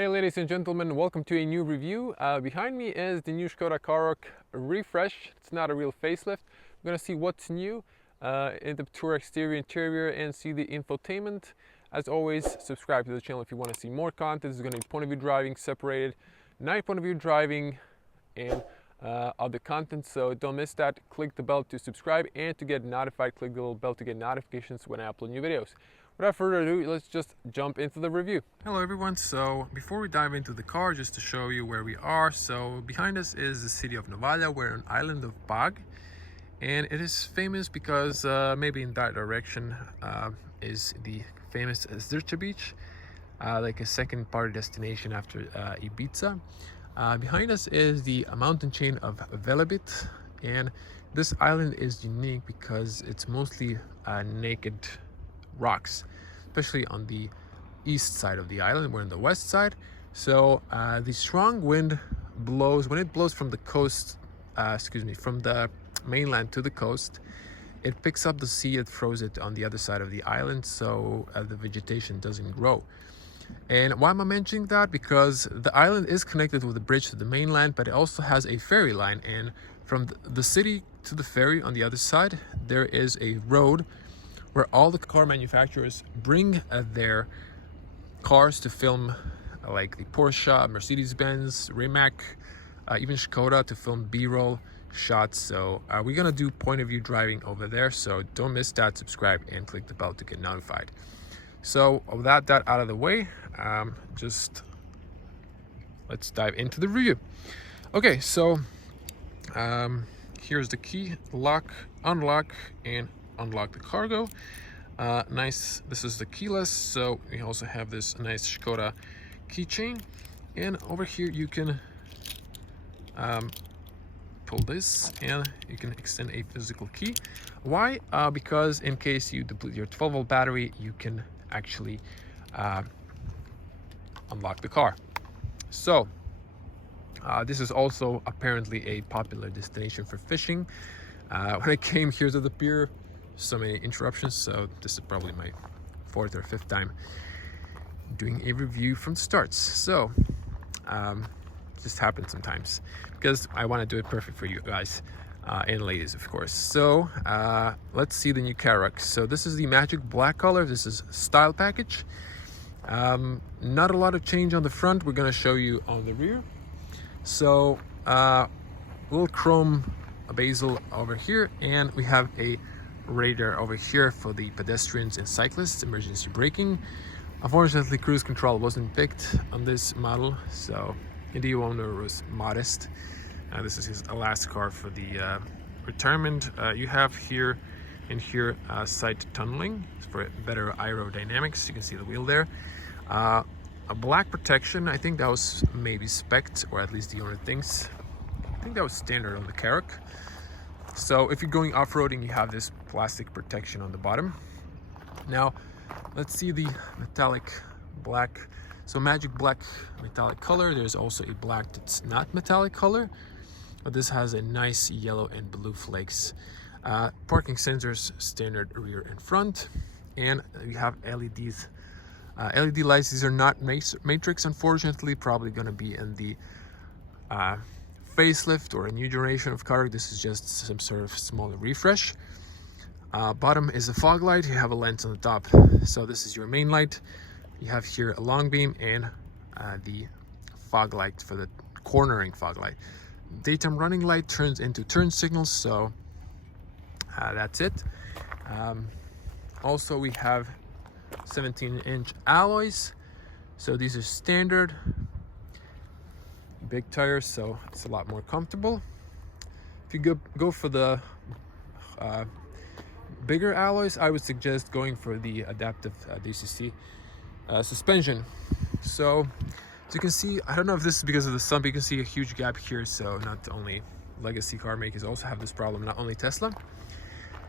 Hey ladies and gentlemen, welcome to a new review. Behind me is the new Škoda Karoq refresh. It's not a real facelift. We're gonna see what's new in the tour exterior, interior, and see the infotainment. As always, subscribe to the channel if you want to see more content. This is gonna be point of view driving separated, night point of view driving, and other content. So don't miss that. Click the bell to subscribe, and to get notified, click the little bell to get notifications when I upload new videos. Without further ado, let's just jump into the review. Hello everyone, so before we dive into the car, just to show you where we are. So behind us is the city of Novalja. We're on island of Bag, and it is famous because maybe in that direction is the famous Zrče beach, like a second party destination after Ibiza. Behind us is the mountain chain of Velebit, and this island is unique because it's mostly naked rocks, especially on the east side of the island. We're on the west side, so the strong wind blows when it blows from the coast, from the mainland to the coast. It picks up the sea, it throws it on the other side of the island, so the vegetation doesn't grow. And why am I mentioning that? Because the island is connected with a bridge to the mainland, but it also has a ferry line, and from the city to the ferry on the other side there is a road where all the car manufacturers bring their cars to film, like the Porsche, Mercedes-Benz, Rimac, even Škoda, to film B-roll shots. So we're gonna do point of view driving over there, so don't miss that. Subscribe and click the bell to get notified. So without that out of the way, just let's dive into the review. Okay, so here's the key. Lock, unlock, and unlock the cargo. Nice. This is the keyless, so we also have this nice Škoda keychain, and over here you can pull this and you can extend a physical key. Why? Because in case you deplete your 12-volt battery, you can actually unlock the car. So this is also apparently a popular destination for fishing. When I came here to the pier, so many interruptions, so this is probably my 4th or 5th time doing a review from the starts. So just happens sometimes because I want to do it perfect for you guys and ladies, of course. So let's see the new Karoq. So this is the magic black color. This is style package. Not a lot of change on the front. We're going to show you on the rear. So little chrome bezel over here, and we have a radar over here for the pedestrians and cyclists, emergency braking. Unfortunately, cruise control wasn't picked on this model, so the owner was modest. This is his last car for the retirement. You have here and here side tunneling for better aerodynamics. You can see the wheel there. A black protection. I think that was maybe spec'd, or at least the owner thinks. I think that was standard on the Karoq. So if you're going off-roading, you have this plastic protection on the bottom. Now let's see the metallic black. So magic black metallic color. There's also a black that's not metallic color, but this has a nice yellow and blue flakes. Parking sensors, standard rear and front, and we have LEDs. LED lights. These are not matrix, unfortunately. Probably going to be in the facelift or a new generation of Karoq. This is just some sort of smaller refresh. Bottom is a fog light. You have a lens on the top, so this is your main light. You have here a long beam and the fog light for the cornering fog light. Daytime running light turns into turn signals, so that's it. Also we have 17-inch alloys, so these are standard. Big tires, so it's a lot more comfortable. If you go for the bigger alloys, I would suggest going for the adaptive DCC suspension. So as you can see, I don't know if this is because of the sun, but you can see a huge gap here. So not only legacy car makers also have this problem, not only Tesla.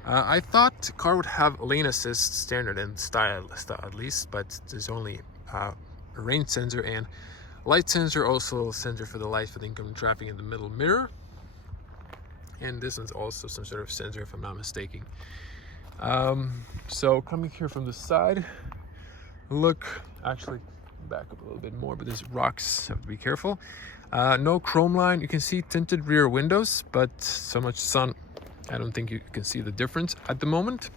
I thought car would have lane assist standard and style at least, but there's only a rain sensor and light sensor, also sensor for the light for the incoming traffic in the middle mirror, and this one's also some sort of sensor if I'm not mistaken. So coming here from the side, look, actually back up a little bit more, but there's rocks, so be careful. No chrome line. You can see tinted rear windows, but so much sun, I don't think you can see the difference at the moment.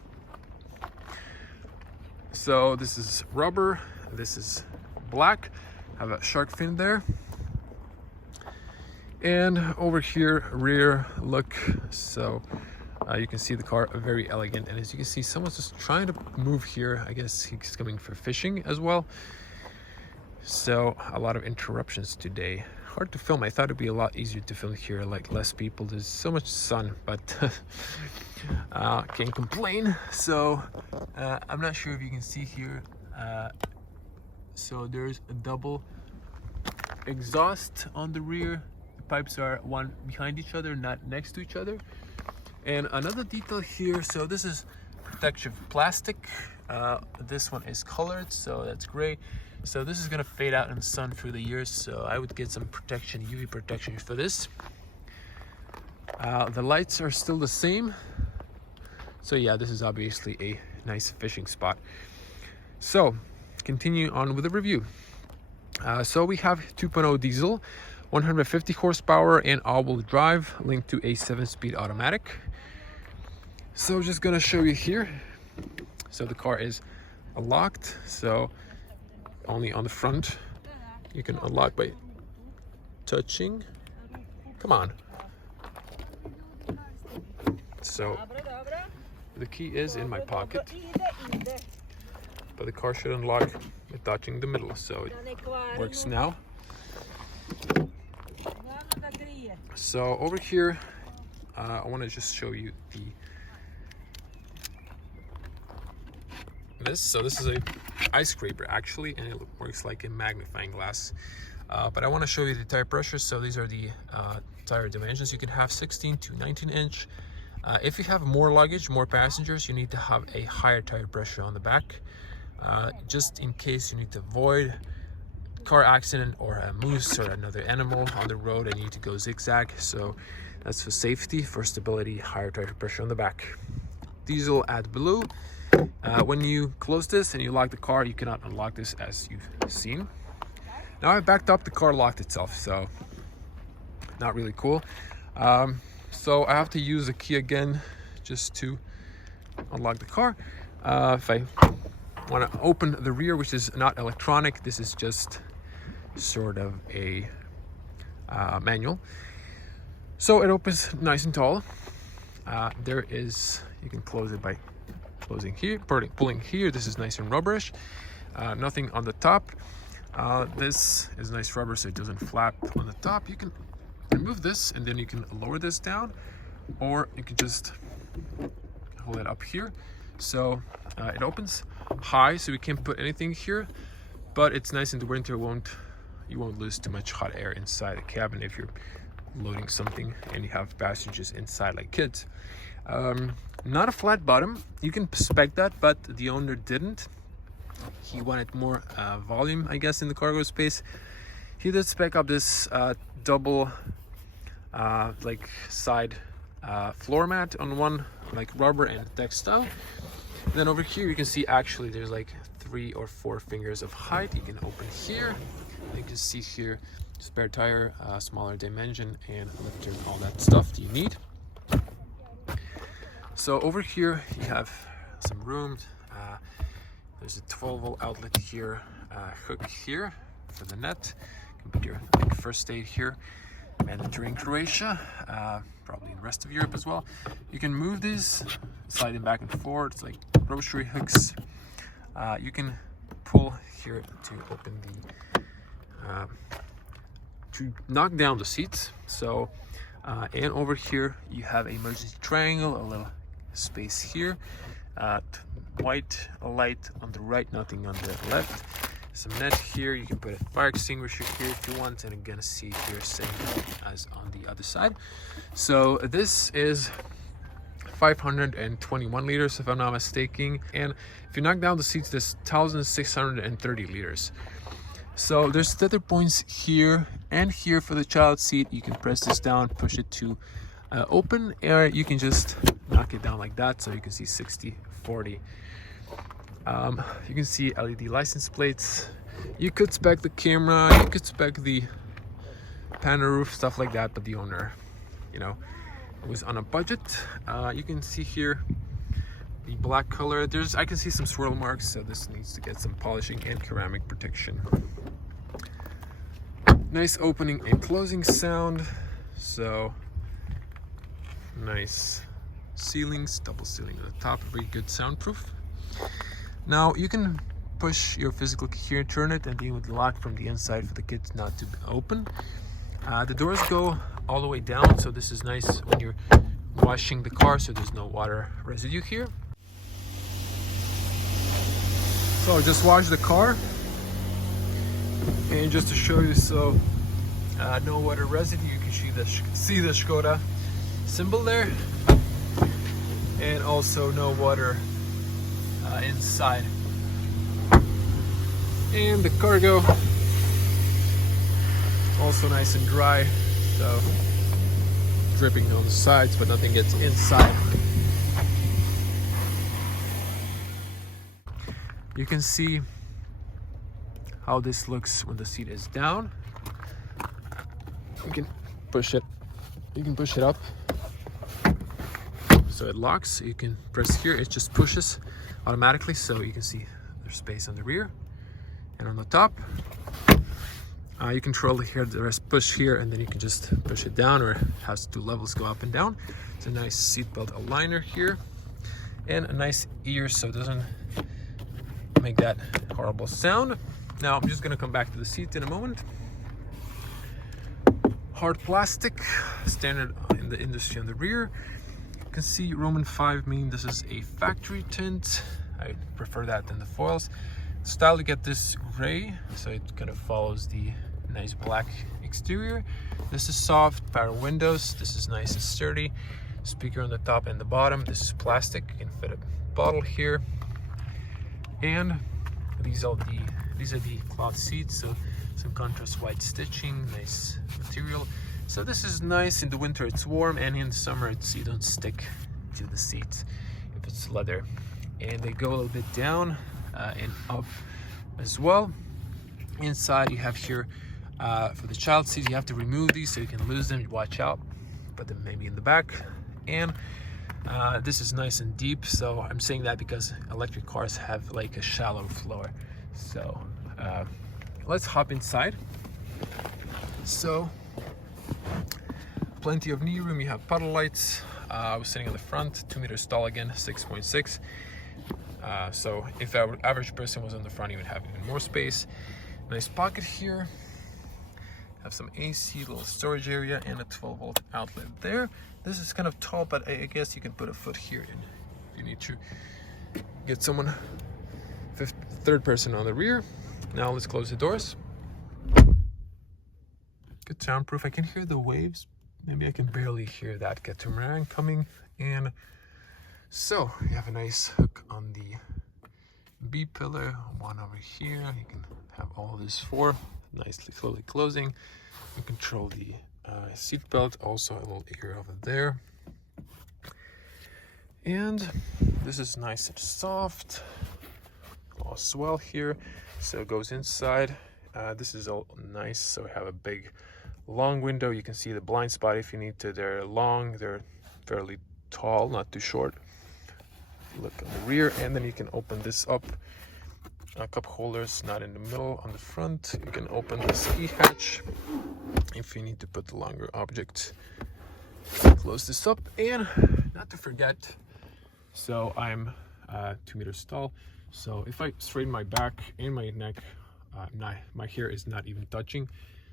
So this is rubber, this is black, have a shark fin there. And over here, rear look, so you can see the car very elegant, and as you can see, someone's just trying to move here. I guess he's coming for fishing as well. So a lot of interruptions today. Hard to film. I thought it'd be a lot easier to film here, like less people. There's so much sun, but can't complain. So I'm not sure if you can see here. So there's a double exhaust on the rear. The pipes are one behind each other, not next to each other. And another detail here, so this is protective plastic. This one is colored, so that's gray. So this is gonna fade out in the sun through the years, so I would get some protection, UV protection for this. The lights are still the same. So yeah, this is obviously a nice fishing spot. So continue on with the review. So we have 2.0 diesel, 150 horsepower and all-wheel drive, linked to a 7-speed automatic. So just gonna show you here. So the car is locked, so only on the front you can unlock by touching. Come on. So the key is in my pocket, but the car should unlock by touching the middle, so it works now. So over here, I want to just show you this. So this is a ice scraper actually, and it works like a magnifying glass. But I want to show you the tire pressure. So these are the tire dimensions. You can have 16 to 19 inch. If you have more luggage, more passengers, you need to have a higher tire pressure on the back, just in case you need to avoid car accident or a moose or another animal on the road and you need to go zigzag. So that's for safety. For stability, higher tire pressure on the back. Diesel at blue. When you close this and you lock the car, you cannot unlock this, as you've seen. Now I backed up, the car locked itself, so not really cool. So I have to use the key again just to unlock the car. If I want to open the rear, which is not electronic, this is just sort of a manual. So it opens nice and tall. There is, you can close it by closing here, pulling here. This is nice and rubberish. Nothing on the top. This is nice rubber, so it doesn't flap on the top. You can remove this and then you can lower this down, or you can just hold it up here. So it opens high, so we can't put anything here, but it's nice in the winter. You won't lose too much hot air inside the cabin if you're loading something and you have passengers inside like kids. Not a flat bottom. You can spec that, but the owner didn't. He wanted more volume, I guess, in the cargo space. He did spec up this double like side floor mat on one, like rubber and textile. And then over here you can see actually there's like 3 or 4 fingers of height. You can open here. You can see here spare tire, smaller dimension, and lifter, and all that stuff that you need. So over here you have some room. There's a 12-volt outlet here, hook here for the net. You can put your first aid here. Mandatory in Croatia, probably in the rest of Europe as well. You can move these, slide them back and forth. It's like grocery hooks. You can pull here to open the, to knock down the seats. So, and over here you have an emergency triangle, a little space here. White light on the right, nothing on the left. Some net here. You can put a fire extinguisher here if you want, and I'm gonna see here same as on the other side. So this is 521 liters if I'm not mistaken, and if you knock down the seats, there's 1,630 liters. So there's tether points here and here for the child seat. You can press this down, push it to open, or you can just knock it down like that, so you can see 60/40. You can see LED license plates. You could spec the camera, you could spec the panel roof, stuff like that, but the owner, you know, was on a budget. You can see here the black color. I can see some swirl marks, so this needs to get some polishing and ceramic protection. Nice opening and closing sound. So nice ceilings, double ceiling at the top, very good soundproof. Now you can push your physical key here, turn it, and then it would lock from the inside for the kids not to open. The doors go all the way down, so this is nice when you're washing the car, so there's no water residue here. So just wash the car, and just to show you, so no water residue. You can see the Škoda symbol there, and also no water inside. And the cargo also nice and dry, so dripping on the sides, but nothing gets inside. You can see how this looks when the seat is down. You can push it up so it locks. You can press here, it just pushes automatically, so you can see there's space on the rear. And on the top, you control here, the rest push here, and then you can just push it down, or it has two levels, go up and down. It's a nice seatbelt aligner here, and a nice ear, so it doesn't make that horrible sound. Now I'm just gonna come back to the seat in a moment. Hard plastic, standard in the industry on the rear. You can see Roman 5 mean this is a factory tint. I prefer that than the foils. Style to get this gray, so it kind of follows the nice black exterior. This is soft, power windows. This is nice and sturdy. Speaker on the top and the bottom. This is plastic. You can fit a bottle here. And these are the cloth seats, so some contrast white stitching, nice material. So this is nice. In the winter it's warm, and in the summer you don't stick to the seats if it's leather. And they go a little bit down and up as well. Inside you have here for the child seats, you have to remove these so you can lose them. You watch out, put them maybe in the back. And this is nice and deep, so I'm saying that because electric cars have like a shallow floor. So let's hop inside. So plenty of knee room. You have puddle lights. I was sitting on the front, 2 meters tall again, 6.6. So if an average person was on the front, you would have even more space. Nice pocket here. Have some AC, little storage area, and a 12-volt outlet there. This is kind of tall, but I guess you can put a foot here in if you need to get someone, third person on the rear. Now let's close the doors. Good soundproof. I can hear the waves. Maybe I can barely hear that catamaran coming. And so you have a nice hook on the B pillar, one over here. You can have all this four nicely slowly closing. You control the seat belt, also a little ear over there. And this is nice and soft. All swell here, so it goes inside. This is all nice, so we have a big long window. You can see the blind spot if you need to. They're long, they're fairly tall, not too short. Look on the rear, and then you can open this up. Cup holders not in the middle. On the front you can open the ski hatch if you need to put the longer object. Close this up, and not to forget, so I'm 2 meters tall, so if I straighten my back and my neck, my hair is not even touching,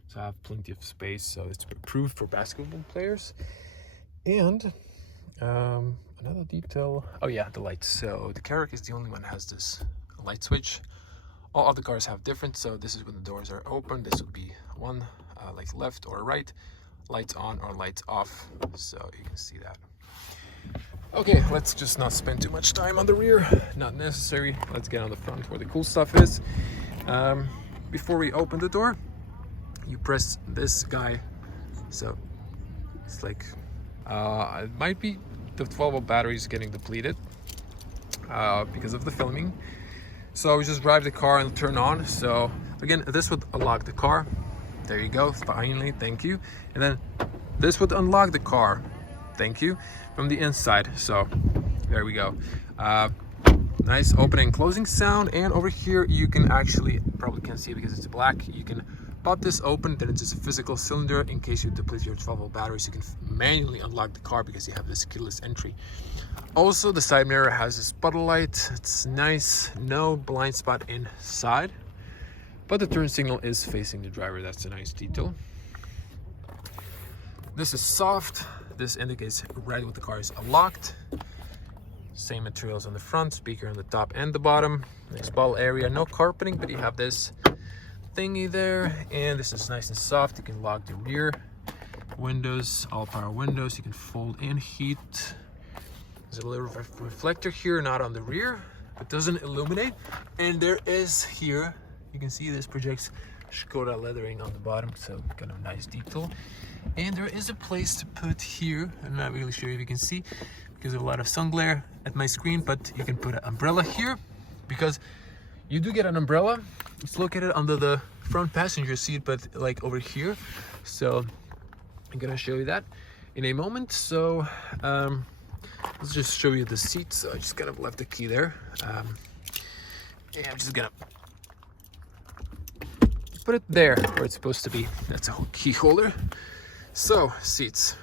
so I have plenty of space. So it's approved for basketball players. And another detail, oh yeah, the lights. So the Karoq is the only one that has this light switch. All other cars have different, so this is when the doors are open. This would be one like left or right, lights on or lights off, so you can see that. Okay, let's just not spend too much time on the rear, not necessary. Let's get on the front where the cool stuff is. Before we open the door, you press this guy, so it's like it might be the 12-volt battery is getting depleted because of the filming. So we just drive the car and turn on. So Again, this would unlock the car. There you go, finally, thank you. And then this would unlock the car, thank you, from the inside. So there we go. Nice opening and closing sound. And over here you can actually, probably can't see it because it's black, you can pop this open, then it's just a physical cylinder. In case you deplete your 12-volt batteries, you can manually unlock the car because you have this keyless entry. Also, the side mirror has a spotlight. It's nice, no blind spot inside, but the turn signal is facing the driver. That's a nice detail. This is soft. This indicates right when the car is unlocked. Same materials on the front, speaker on the top and the bottom. Nice ball area, no carpeting, but you have this thingy there, and this is nice and soft. You can lock the rear windows, all power windows. You can fold in heat. There's a little reflector here, not on the rear, but doesn't illuminate. And there is here, you can see this projects Škoda lettering on the bottom, so kind of nice detail. And there is a place to put here. I'm not really sure if you can see because of a lot of sun glare at my screen, but you can put an umbrella here because you do get an umbrella. It's located under the front passenger seat, but like over here. So I'm gonna show you that in a moment. So let's just show you the seat. So I just kind of left the key there. And I'm just gonna put it there where it's supposed to be. That's a key holder. So seats.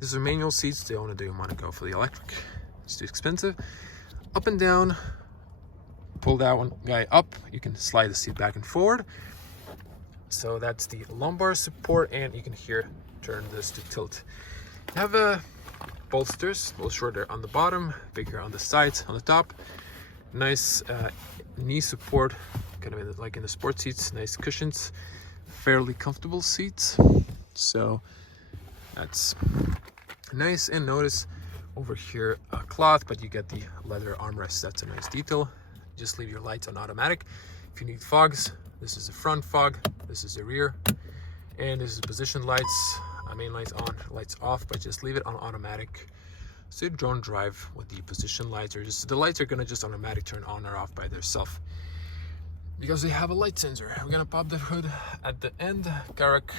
These are manual seats. They only do want to go for the electric. It's too expensive. Up and down. Pull that one guy up, you can slide the seat back and forward. So that's the lumbar support, and you can here turn this to tilt. You have bolsters, both shorter on the bottom, bigger on the sides, on the top. Nice knee support, kind of like in the sports seats. Nice cushions, fairly comfortable seats. So that's nice. And notice over here cloth, but you get the leather armrest. That's a nice detail. Just leave your lights on automatic. If you need fogs, this is the front fog, this is the rear, and this is position lights. Main lights on, lights off, but just leave it on automatic so you don't drive with the position lights, or just the lights are gonna just automatic turn on or off by themselves because they have a light sensor. We're gonna pop the hood at the end. Karoq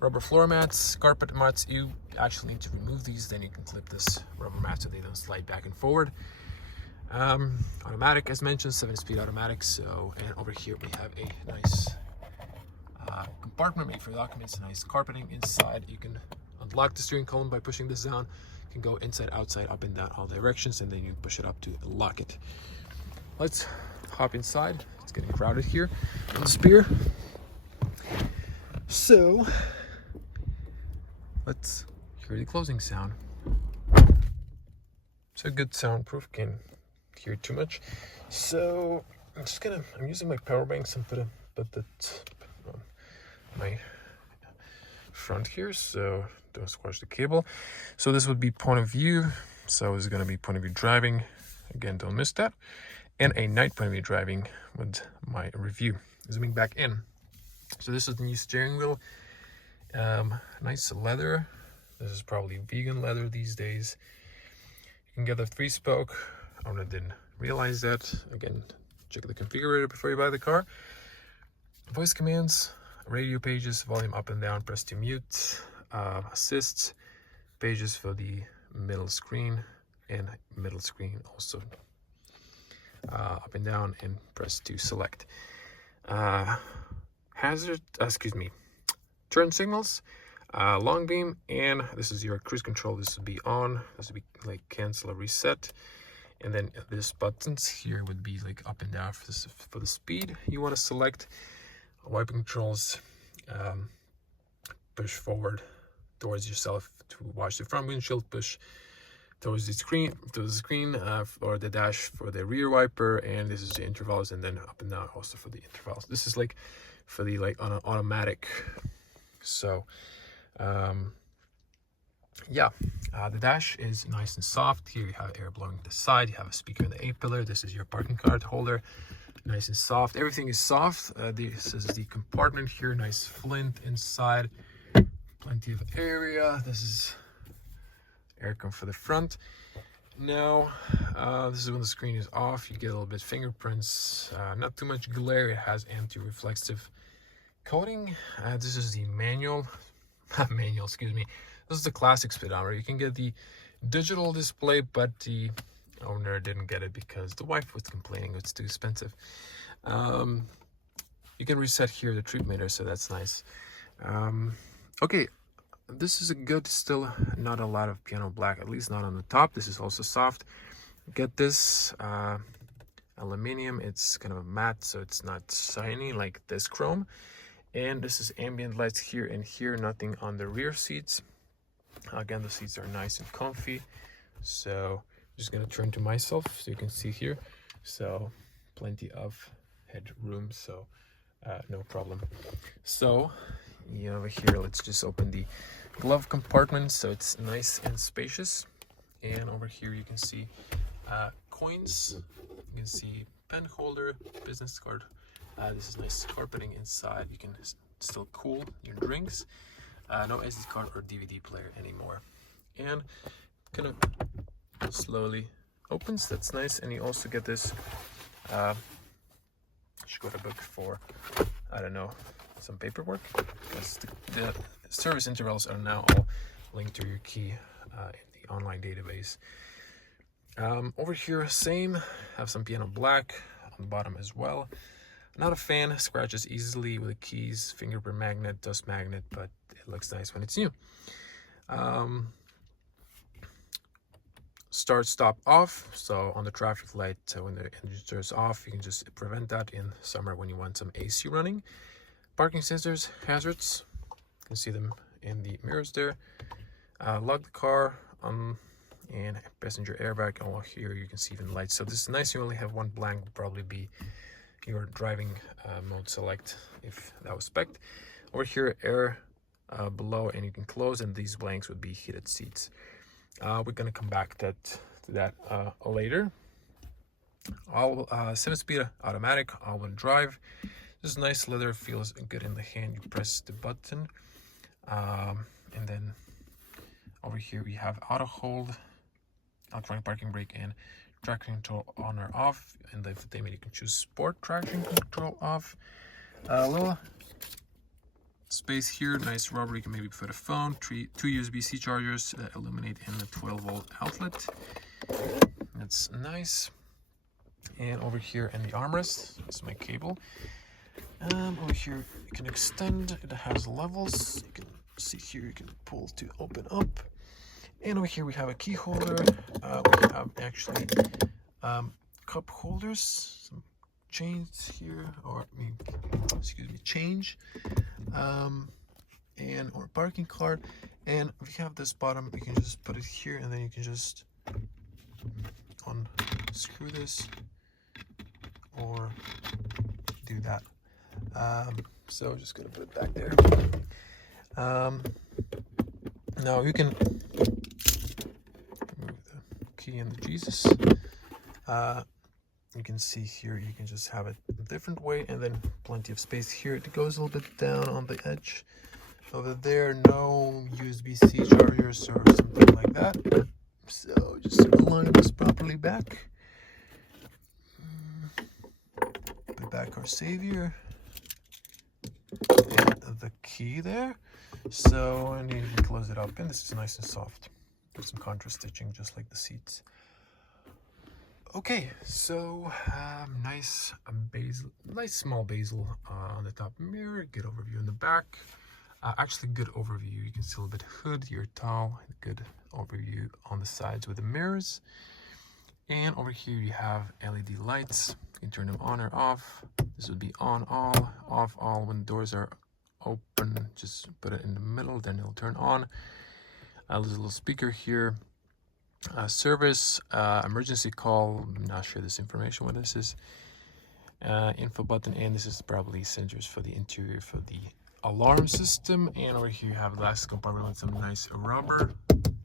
rubber floor mats, carpet mats. You actually need to remove these, then you can clip this rubber mat so they don't slide back and forward. Automatic, as mentioned, 7-speed automatic. So, and over here we have a nice compartment made for documents, nice carpeting inside. You can unlock the steering column by pushing this down. You can go inside, outside, up and down, all directions, and then you push it up to lock it. Let's hop inside. It's getting crowded here on the spear. So let's hear the closing sound. It's a good soundproof, can't hear too much. So I'm using my power banks and put that on my front here so don't squash the cable. So this would be point of view. So it's gonna be point of view driving. Again, don't miss that. And a night point of view driving with my review. Zooming back in. So this is the new steering wheel. Nice leather. This is probably vegan leather these days. You can get a 3-spoke. I didn't realize that. Again, check the configurator before you buy the car. Voice commands, radio pages, volume up and down, press to mute, assists, pages for the middle screen, and middle screen also up and down, and press to select. Turn signals, long beam, and this is your cruise control. This would be on, this would be like cancel or reset. And then this buttons here would be like up and down for the speed you want to select. Wiper controls, push forward towards yourself to watch the front windshield, push towards the screen, or the dash for the rear wiper, and this is the intervals, and then up and down also for the intervals. This is like for the on an automatic. So the dash is nice and soft. Here you have air blowing to the side. You have a speaker in the A-pillar. This is your parking card holder. Nice and soft. Everything is soft. This is the compartment here. Nice flint inside. Plenty of area. This is aircon for the front. Now, this is when the screen is off. You get a little bit fingerprints, not too much glare. It has anti-reflective coating. This is the manual, excuse me. This is the classic speedometer. You can get the digital display, but the owner didn't get it because the wife was complaining it's too expensive. You can reset here the trip meter, so that's nice. Okay, this is a good, still not a lot of piano black, at least not on the top. This is also soft. Get this aluminium. It's kind of matte, so it's not shiny like this chrome. And this is ambient lights here and here, nothing on the rear seats. Again, the seats are nice and comfy. So I'm just gonna turn to myself so you can see here. So plenty of headroom, so no problem. So over here, let's just open the glove compartment so it's nice and spacious. And over here you can see coins, you can see pen holder, business card. This is nice carpeting inside. You can still cool your drinks. No SD card or DVD player anymore. And kind of slowly opens. That's nice. And you also get this Škoda book for, I don't know, some paperwork, because the service intervals are now all linked to your key in the online database. Over here, same, have some piano black on the bottom as well. Not a fan, scratches easily with the keys, fingerprint magnet, dust magnet, but it looks nice when it's new. Start, stop, off. So on the traffic light, when the engine turns off, you can just prevent that in summer when you want some AC running. Parking sensors, hazards, you can see them in the mirrors there. Lock the car, and passenger airbag. Oh, here you can see even lights. So this is nice. You only have one blank, would probably be your driving mode select if that was spec'd. Over here, air below, and you can close, and these blanks would be heated seats. We're gonna come back to that later. All 7-speed automatic, all-wheel drive. This is nice leather, feels good in the hand. You press the button, and then over here we have auto hold, electronic parking brake, and traction control on or off. And the infotainment, you can choose sport traction control off. A little space here, nice rubber. You can maybe put a phone, two USB-C chargers that illuminate in the 12-volt outlet. That's nice. And over here in the armrest, that's my cable. Over here you can extend. It has levels. You can see here, you can pull to open up. And over here we have a key holder. We have actually cup holders, some chains here, or change, and or parking card. And we have this bottom. You can just put it here, and then you can just unscrew this or do that. So just gonna put it back there. Now you can remove the key and the Jesus. You can see here, you can just have it a different way, and then plenty of space here. It goes a little bit down on the edge. Over there, no USB-C chargers or something like that. So just align this properly back. Put back our savior and the key there. So, and you can close it up, and this is nice and soft. Get some contrast stitching, just like the seats. Okay, so nice small bezel on the top mirror. Good overview in the back. Actually, good overview. You can see a little bit hood. You're tall. Good overview on the sides with the mirrors. And over here you have LED lights. You can turn them on or off. This would be on all, off all. When doors are open, just put it in the middle, then it'll turn on. There's a little speaker here. Service, emergency call. I'm not sure this information, what this is. Info button, and this is probably sensors for the interior for the alarm system. And over here you have glass compartment with some nice rubber.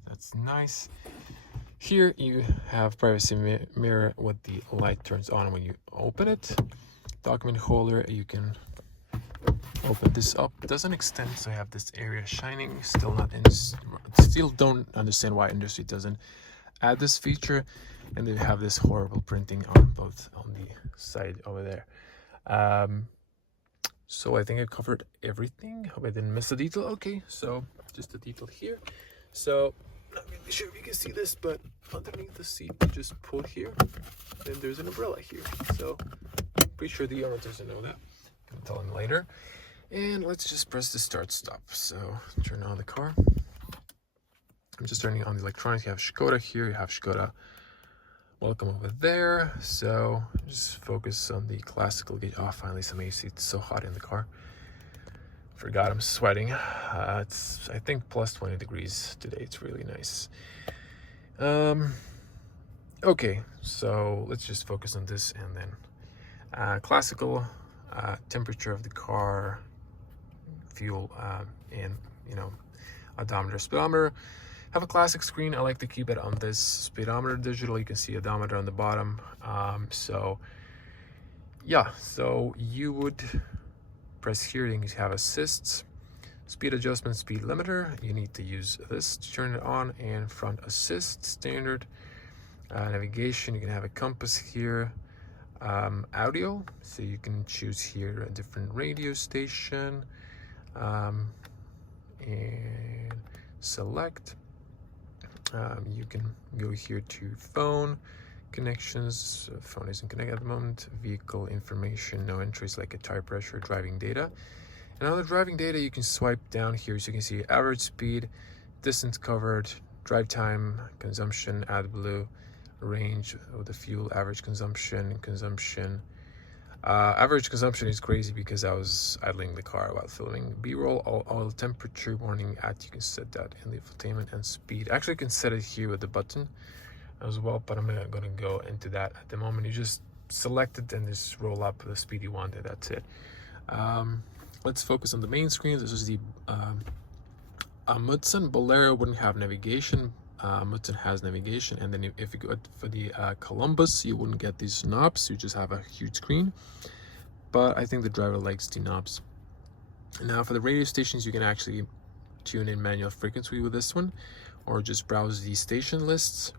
That's nice. Here you have privacy mirror with the light turns on when you open it. Document holder, you can open this up. It doesn't extend, so you have this area shining. Still don't understand why industry doesn't add this feature, and they have this horrible printing on both on the side over there. So I think I covered everything. Hope I didn't miss a detail. Okay, so just a detail here. So not really sure if you can see this, but underneath the seat, you just pull here, and there's an umbrella here. So pretty sure the owner doesn't know that. I'll tell him later. And let's just press the start stop. So turn on the car. I'm just turning on the electronics. You have Škoda here, you have Škoda welcome over there. So just focus on the classical gauge. Oh, finally some AC. It's so hot in the car. Forgot I'm sweating. It's, I think, plus 20 degrees today. It's really nice. Okay, so let's just focus on this, and then classical temperature of the car, fuel, and odometer, speedometer. Have a classic screen. I like to keep it on this speedometer digital. You can see odometer on the bottom. So yeah, so you would press here, you have assists, speed adjustment, speed limiter. You need to use this to turn it on, and front assist standard. Navigation, you can have a compass here. Audio, so you can choose here a different radio station, and select. You can go here to phone connections. Phone isn't connected at the moment. Vehicle information, no entries like a tire pressure, driving data. And on the driving data, you can swipe down here, so you can see average speed, distance covered, drive time, consumption, AdBlue, range of the fuel, average consumption. Average consumption is crazy because I was idling the car while filming B-roll. Oil temperature warning you can set that in the infotainment, and speed. Actually, you can set it here with the button as well, but I'm not going to go into that at the moment. You just select it and just roll up the speed you want, and that's it. Let's focus on the main screen. This is the Mutsen. Bolero wouldn't have navigation. Mutsen has navigation, and then if you go for the Columbus, you wouldn't get these knobs. You just have a huge screen, but I think the driver likes the knobs. Now for the radio stations, you can actually tune in manual frequency with this one, or just browse the station lists.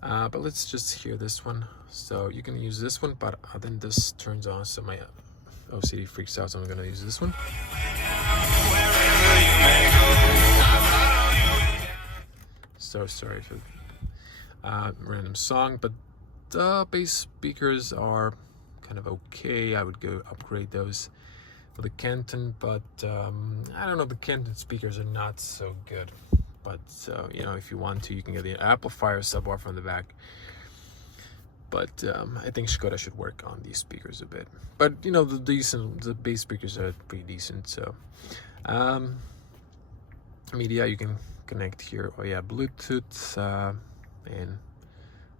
But let's just hear this one. So you can use this one, but then this turns on, so my OCD freaks out, so I'm going to use this one. So sorry for random song, but the bass speakers are kind of okay. I would go upgrade those for the Canton, but I don't know, the Canton speakers are not so good. But if you want to, you can get the amplifier subwoofer on the back. But I think Škoda should work on these speakers a bit. But the bass speakers are pretty decent. So media, you can connect here. Oh yeah, Bluetooth, and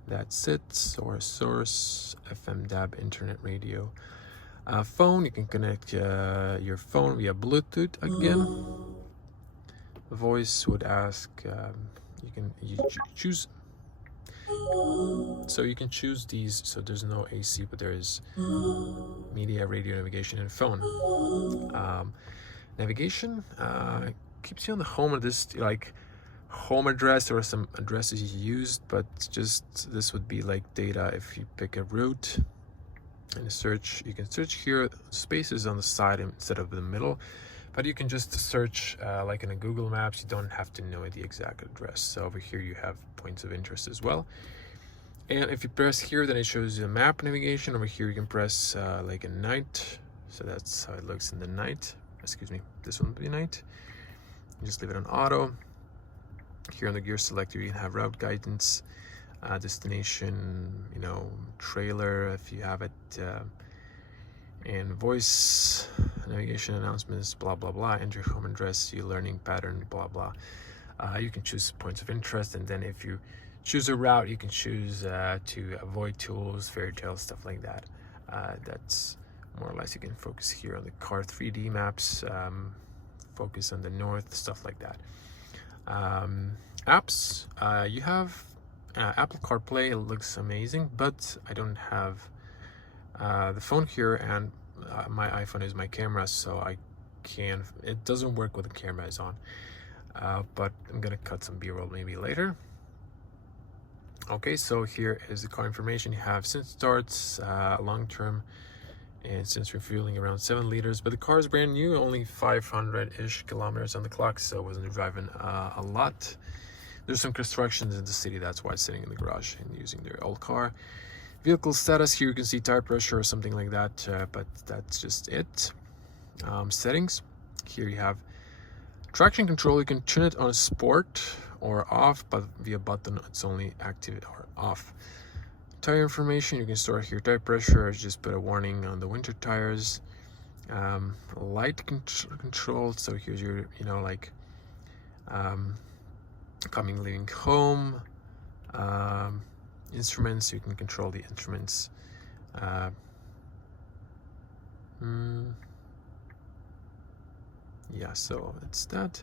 that's it. Source, FM, DAB, internet radio. Phone, you can connect your phone via Bluetooth again. Voice would ask, you choose. So you can choose these. So there's no AC, but there is media, radio, navigation, and phone. Navigation keeps you on the home of this, like home address or some addresses you used, but just this would be like data. If you pick a route and search, you can search here. Spaces on the side instead of the middle, but you can just search like in a Google Maps. You don't have to know the exact address. So over here you have points of interest as well. And if you press here, then it shows you map navigation. Over here you can press like a night. So that's how it looks in the night. Excuse me, this one would be night. You just leave it on auto. Here on the gear selector, you can have route guidance, destination, trailer if you have it, and voice navigation announcements, blah blah blah. Enter home address, your learning pattern, blah blah. You can choose points of interest, and then if you choose a route, you can choose to avoid tools, fairy tales, stuff like that. That's more or less. You can focus here on the car 3D maps, focus on the north, stuff like that. Apps, you have Apple CarPlay. It looks amazing, but I don't have the phone here, and my iPhone is my camera, so it doesn't work with the camera is on. But I'm gonna cut some B-roll maybe later. Okay, so here is the car information. You have since starts, long term, and since refueling around 7 liters. But the car is brand new, only 500-ish kilometers on the clock, so wasn't driving a lot. There's some constructions in the city, that's why it's sitting in the garage and using their old car. Vehicle status, here you can see tire pressure or something like that, but that's just it. Settings, here you have traction control. You can turn it on sport or off, but via button it's only active or off. Tire information, you can store here tire pressure, just put a warning on the winter tires. Light control, so here's your, like coming, leaving home. Instruments, you can control the instruments. Yeah, so it's that.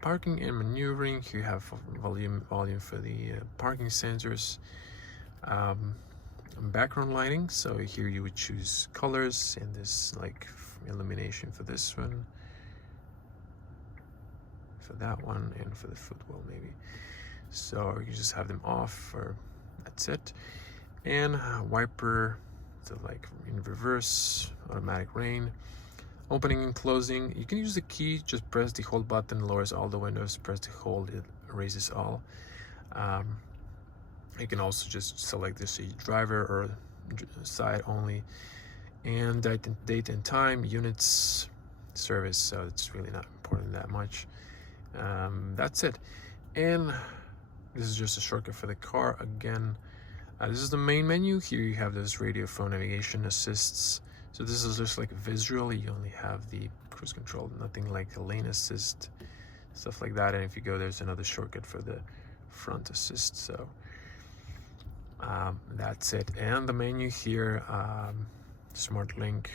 Parking and maneuvering, here you have volume for the parking sensors. Background lighting, so here you would choose colors, and this like illumination for this one, for that one, and for the footwell maybe. So you just have them off, or that's it. And wiper, so like in reverse, automatic rain. Opening and closing, you can use the key, just press the hold button, lowers all the windows, press the hold, it raises all. You can also just select this driver or side only. And date and time, units, service, so it's really not important that much. That's it. And this is just a shortcut for the car again. This is the main menu. Here you have this radio, phone, navigation, assists. So this is just like visually, you only have the cruise control, nothing like the lane assist, stuff like that. And if you go, there's another shortcut for the front assist. So that's it. And the menu here, Smart Link.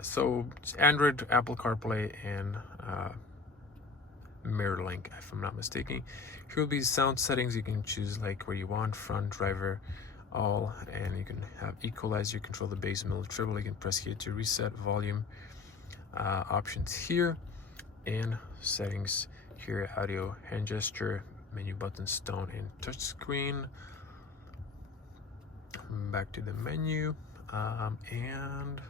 So Android, Apple CarPlay, and Mirror Link, if I'm not mistaken. Here will be sound settings. You can choose like where you want, front, driver, all, and you can have equalizer, control the bass, middle, treble. You can press here to reset volume. Options here, and settings here, audio, hand gesture, menu buttons, tone, and touch screen. Back to the menu, and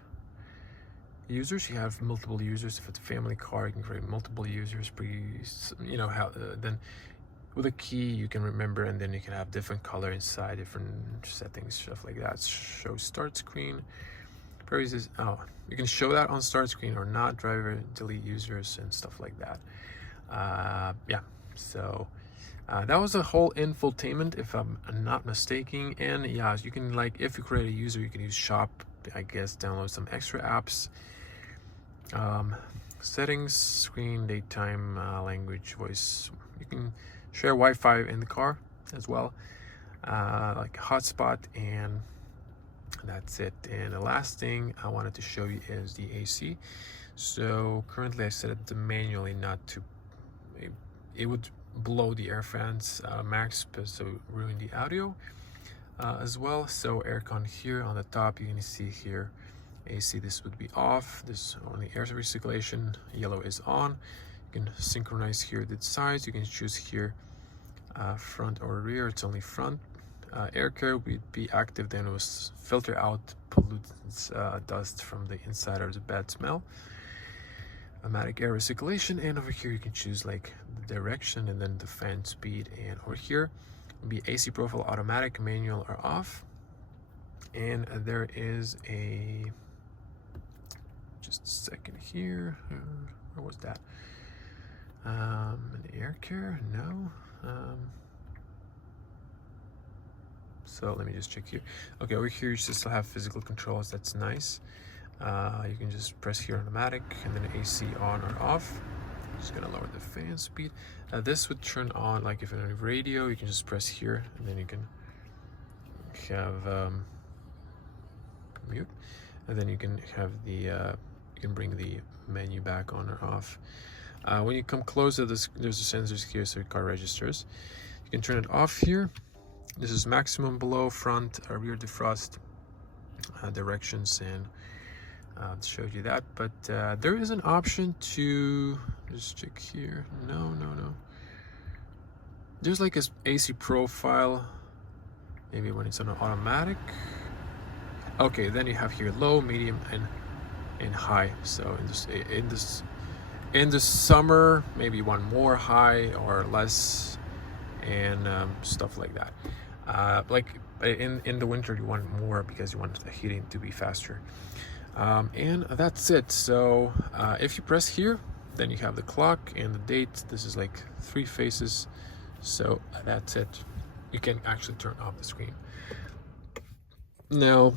users, you have multiple users. If it's a family car, you can create multiple users. Then with a key you can remember, and then you can have different color inside, different settings, stuff like that. Show start screen. You can show that on start screen or not. Driver, delete users, and stuff like that. Yeah, so that was the whole infotainment, if I'm not mistaken. And yeah, you can, like, if you create a user, you can use shop, I guess, download some extra apps. Settings, screen, daytime, language, voice. You can share Wi-Fi in the car as well, like hotspot, and that's it. And the last thing I wanted to show you is the AC. So currently I set it manually, not to, it would blow the air fans max, so ruin the audio as well. So aircon here on the top, you can see here AC, this would be off. This only air recirculation, yellow is on. You can synchronize here the sides. You can choose here front or rear. It's only front. Air care would be active, then it was filter out pollutants, dust from the inside or the bad smell. Automatic air recirculation, and over here you can choose like the direction and then the fan speed. And over here would be AC profile, automatic, manual, or off. And there is a, just a second here, where was that? An air care, no. So let me just check here. Okay, over here you just have physical controls. That's nice. You can just press here automatic, and then AC on or off. Just gonna lower the fan speed. This would turn on, like if you're on a radio, you can just press here, and then you can have mute, and then you can have the you can bring the menu back on or off. When you come closer, there's the sensors here, so your car registers. You can turn it off here. This is maximum, below, front, rear defrost, directions, and showed you that. But there is an option to just check here. No. There's like a AC profile, maybe when it's on automatic. Okay, then you have here low, medium, and high. So in the summer, maybe you want more high or less, and stuff like that. Like in the winter, you want more because you want the heating to be faster. And that's it. So if you press here, then you have the clock and the date. This is like 3 faces. So that's it. You can actually turn off the screen. Now,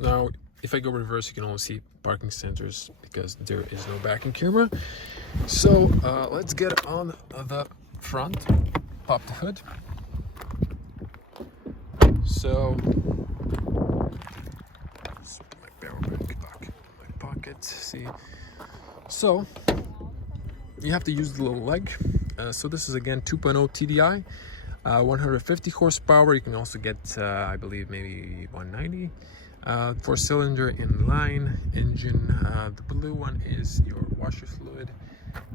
now if I go reverse, you can only see parking sensors because there is no backing camera. So let's get on the front, pop the hood. So my barrel back in my pocket. See, so you have to use the little leg. So this is again 2.0 TDI, 150 horsepower. You can also get I believe maybe 190. 4-cylinder inline engine. The blue one is your washer fluid,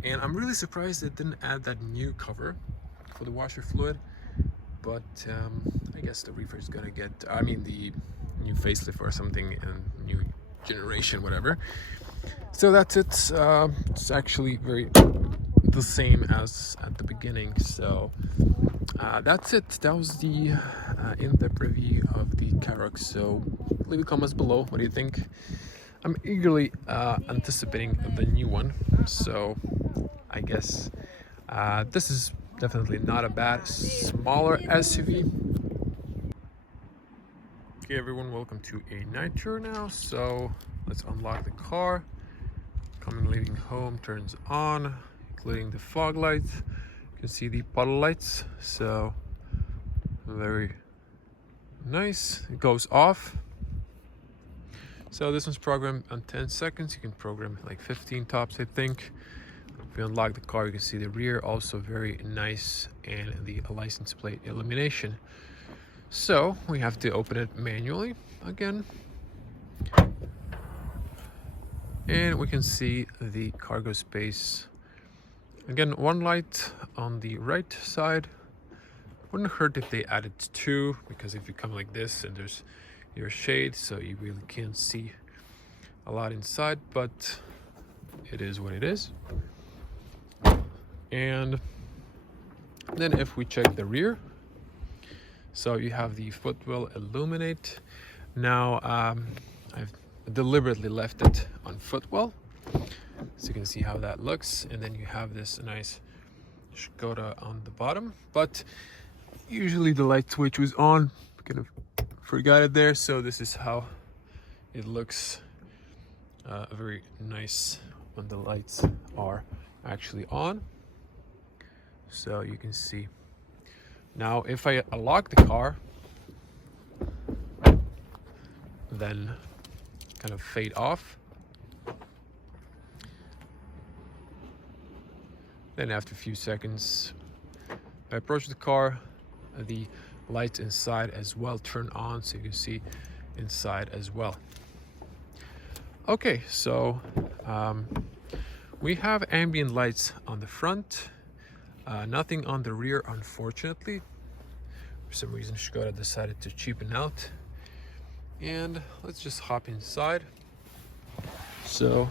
and I'm really surprised it didn't add that new cover for the washer fluid, but I guess the refresh is gonna get, I mean the new facelift or something, and new generation, whatever. So that's it. It's actually very the same as at the beginning. So that's it. That was the in-depth review of the Karoq. So leave a comments below. What do you think? I'm eagerly anticipating the new one. So I guess this is definitely not a bad smaller SUV. Okay everyone, welcome to a night tour now. So let's unlock the car. Coming, leaving home turns on, including the fog lights. You can see the puddle lights, so very nice. It goes off. So this one's programmed on 10 seconds. You can program like 15 tops, I think. If you unlock the car, you can see the rear, also very nice, and the license plate illumination. So we have to open it manually again. And we can see the cargo space. Again, one light on the right side. Wouldn't hurt if they added 2, because if you come like this and there's your shade, so you really can't see a lot inside, but it is what it is. And then if we check the rear, so you have the footwell illuminate. Now I've deliberately left it on footwell, so you can see how that looks. And then you have this nice Škoda on the bottom, but usually the light switch was on, kind of forgot it there. So this is how it looks, very nice when the lights are actually on. So you can see. Now if I unlock the car, then kind of fade off. Then after a few seconds, I approach the car, the lights inside as well turn on, so you can see inside as well. Okay, so we have ambient lights on the front, nothing on the rear, unfortunately. For some reason Škoda decided to cheapen out. And let's just hop inside. So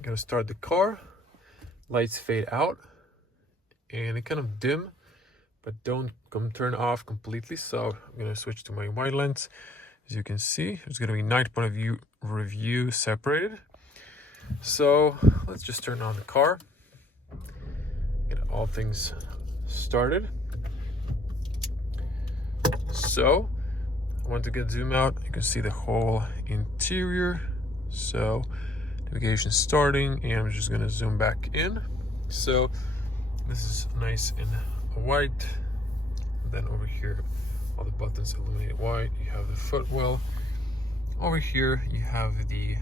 gonna start the car, lights fade out and it kind of dim, but don't turn off completely. So I'm gonna switch to my wide lens. As you can see, there's gonna be night point of view review separated. So let's just turn on the car, get all things started. So I want to get zoom out, you can see the whole interior. So navigation starting, and I'm just gonna zoom back in. So this is nice and white. And then over here, all the buttons illuminate white. You have the footwell. Over here, you have the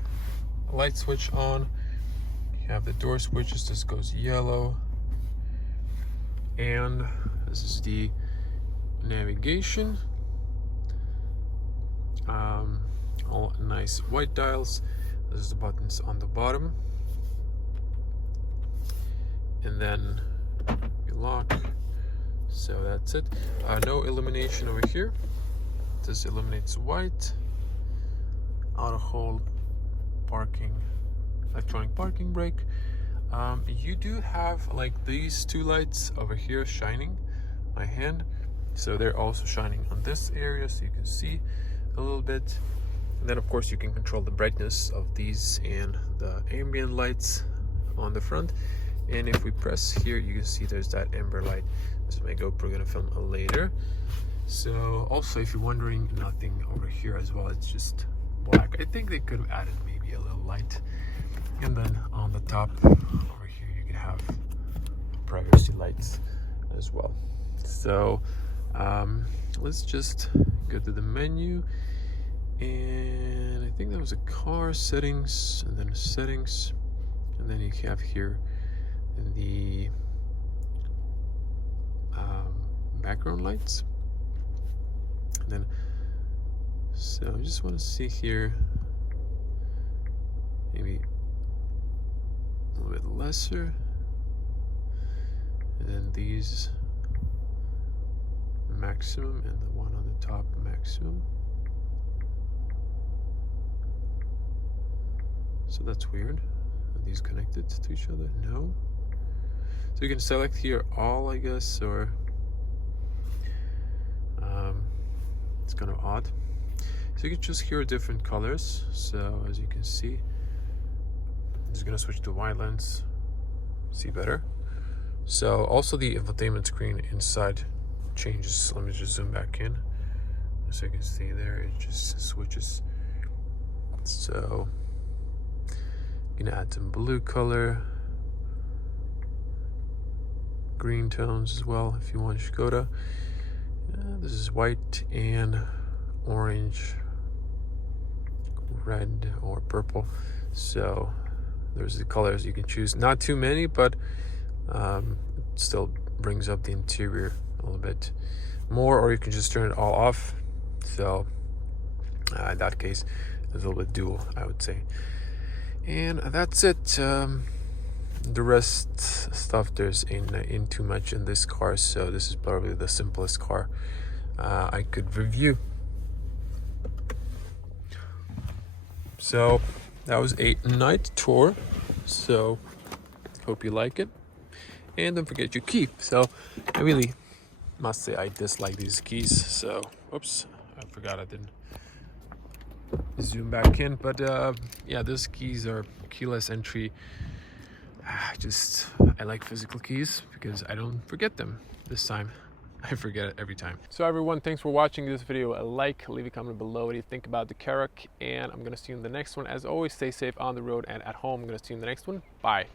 light switch on. You have the door switches. This goes yellow. And this is the navigation. All nice white dials. This is the buttons on the bottom, and then you lock. So that's it. No illumination over here. This illuminates white. Auto hold, parking, electronic parking brake. You do have like these two lights over here shining my hand, so they're also shining on this area, so you can see a little bit. And then of course you can control the brightness of these and the ambient lights on the front. And if we press here, you can see there's that amber light. This is my GoPro, gonna film it later. So also, if you're wondering, nothing over here as well, it's just black. I think they could have added maybe a little light. And then on the top over here, you can have privacy lights as well. So let's just go to the menu, and I think that was a car settings, and then settings, and then you have here the background lights. And then, so I just want to see here, maybe a little bit lesser, and then these maximum, and the one on the top maximum. So that's weird. Are these connected to each other? No. So you can select here all, I guess, or it's kind of odd. So you can choose here different colors. So as you can see, I'm just gonna switch to wide lens, see better. So also the infotainment screen inside changes. Let me just zoom back in, so you can see there it just switches. So you can add some blue color, green tones as well if you want Škoda. This is white and orange, red or purple. So there's the colors you can choose. Not too many, but it still brings up the interior a little bit more, or you can just turn it all off. So in that case, it's a little bit dual, I would say. And that's it. The rest stuff, there's in too much in this car, so this is probably the simplest car I could review. So that was a night tour, so hope you like it, and don't forget your key. So I really must say I dislike these keys, so oops, I forgot I didn't zoom back in, but yeah, those keys are keyless entry. I like physical keys because I don't forget them. This time I forget it every time. So everyone, thanks for watching this video. Leave a comment below what you think about the Karoq, and I'm gonna see you in the next one. As always, stay safe on the road and at home. I'm gonna see you in the next one. Bye.